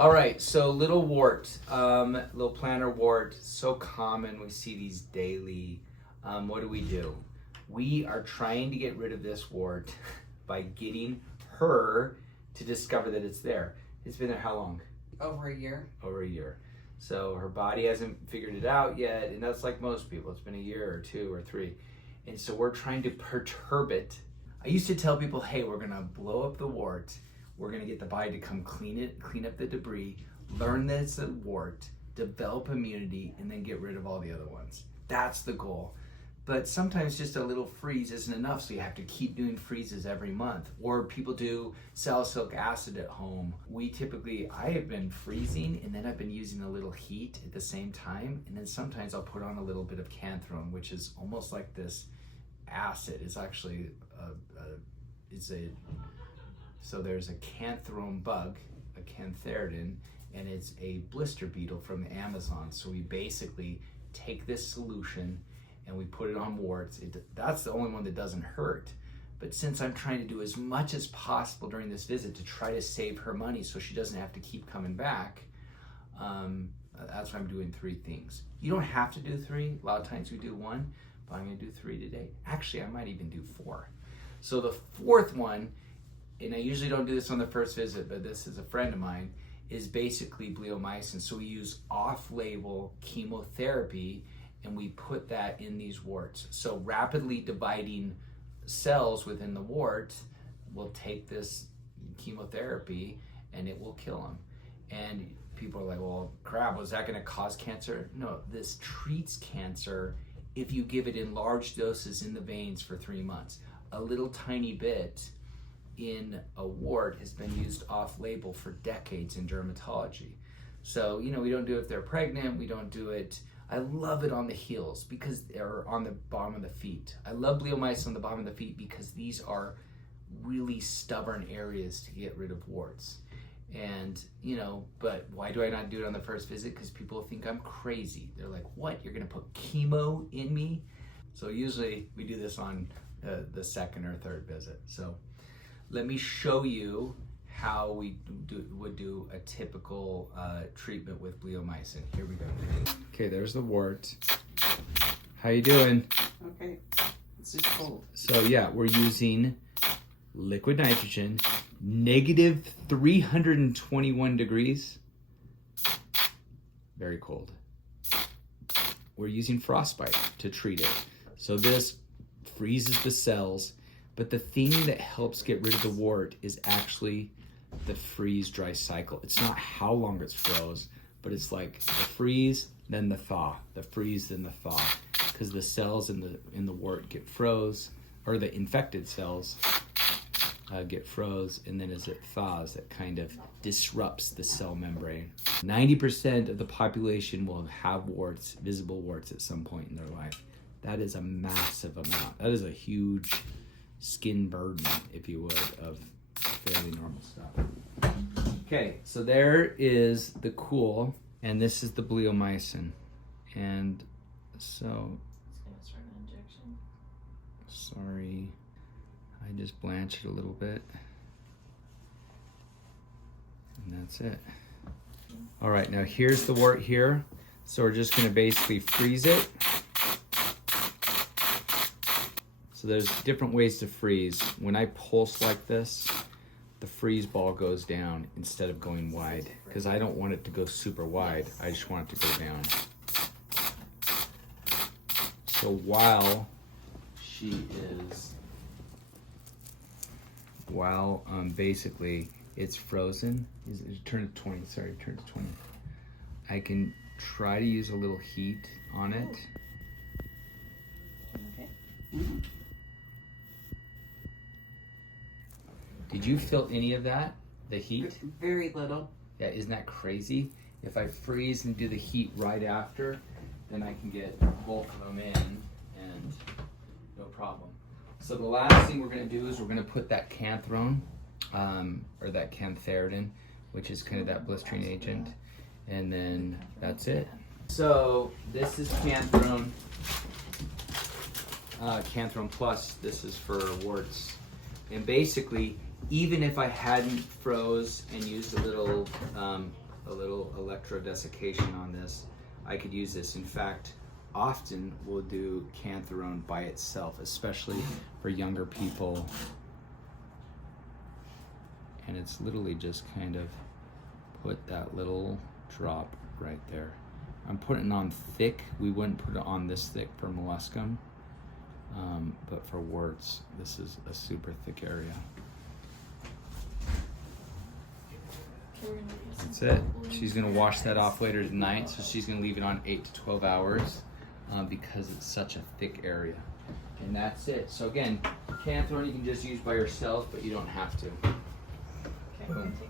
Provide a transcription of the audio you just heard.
All right, so little wart, little plantar wart, so common. We see these daily. What do? We are trying to get rid of this wart by getting her to discover that it's there. It's been there how long? Over a year. Over a year. So her body hasn't figured it out yet, and that's like most people. It's been a year or 2 or 3. And so we're trying to perturb it. I used to tell people, hey, we're gonna blow up the wart. We're gonna get the body to come clean up the debris, learn that it's a wart, develop immunity, and then get rid of all the other ones. That's the goal. But sometimes just a little freeze isn't enough, so you have to keep doing freezes every month. Or people do salicylic acid at home. I have been freezing, and then I've been using a little heat at the same time, and then sometimes I'll put on a little bit of canthrone, which is almost like this acid. It's actually so there's a canthrone bug, a cantharidin, and it's a blister beetle from the Amazon. So we basically take this solution and we put it on warts. That's the only one that doesn't hurt. But since I'm trying to do as much as possible during this visit to try to save her money so she doesn't have to keep coming back, that's why I'm doing 3 things. You don't have to do 3. A lot of times we do 1, but I'm gonna do 3 today. Actually, I might even do 4. So the 4th one, and I usually don't do this on the first visit, but this is a friend of mine, is basically bleomycin. So we use off-label chemotherapy, and we put that in these warts. So rapidly dividing cells within the wart will take this chemotherapy and it will kill them. And people are like, well, crap, was that gonna cause cancer? No, this treats cancer if you give it in large doses in the veins for 3 months. A little tiny bit in a wart has been used off-label for decades in dermatology. So, we don't do it if they're pregnant, we don't do it. I love it on the heels because they're on the bottom of the feet. I love bleomycin on the bottom of the feet because these are really stubborn areas to get rid of warts. And, but why do I not do it on the first visit? Because people think I'm crazy. They're like, what? You're gonna put chemo in me? So usually we do this on the 2nd or 3rd visit. So let me show you how we would do a typical treatment with bleomycin. Here we go. Okay, there's the wart. How you doing? Okay, it's just cold. So yeah, we're using liquid nitrogen, negative 321 degrees. Very cold. We're using frostbite to treat it. So this freezes the cells, but the thing that helps get rid of the wart is actually the freeze-dry cycle. It's not how long it's froze, but it's like the freeze, then the thaw, the freeze, then the thaw, because the cells in the wart get froze, or the infected cells get froze, and then as it thaws, it kind of disrupts the cell membrane. 90% of the population will have warts, visible warts, at some point in their life. That is a massive amount. That is a huge skin burden, if you would, of fairly normal stuff. Okay, so there is the cool, and this is the bleomycin. And so, It's gonna start an injection. Sorry, I just blanched it a little bit. And that's it. All right, now here's the wart here. So we're just gonna basically freeze it. So there's different ways to freeze. When I pulse like this, the freeze ball goes down instead of going wide, because I don't want it to go super wide. I just want it to go down. So while basically it's frozen, turn to 20, sorry, turn to 20. I can try to use a little heat on it. Okay. Mm-hmm. Did you feel any of that? The heat? Very little. Yeah, isn't that crazy? If I freeze and do the heat right after, then I can get both of them in and no problem. So the last thing we're gonna do is we're gonna put that canthrone, or that cantharidin, which is kind of that blistering agent, and then that's it. So this is canthrone, Canthrone Plus. This is for warts. And basically, even if I hadn't froze and used a little a little electrodesiccation on this, I could use this. In fact, often we'll do cantharone by itself, especially for younger people. And it's literally just kind of put that little drop right there. I'm putting it on thick. We wouldn't put it on this thick for molluscum, but for warts, this is a super thick area. That's it. She's gonna wash that off later tonight, so she's gonna leave it on 8 to 12 hours because it's such a thick area. And that's it. So again, cantharone you can just use by yourself, but you don't have to. Okay, Boom. take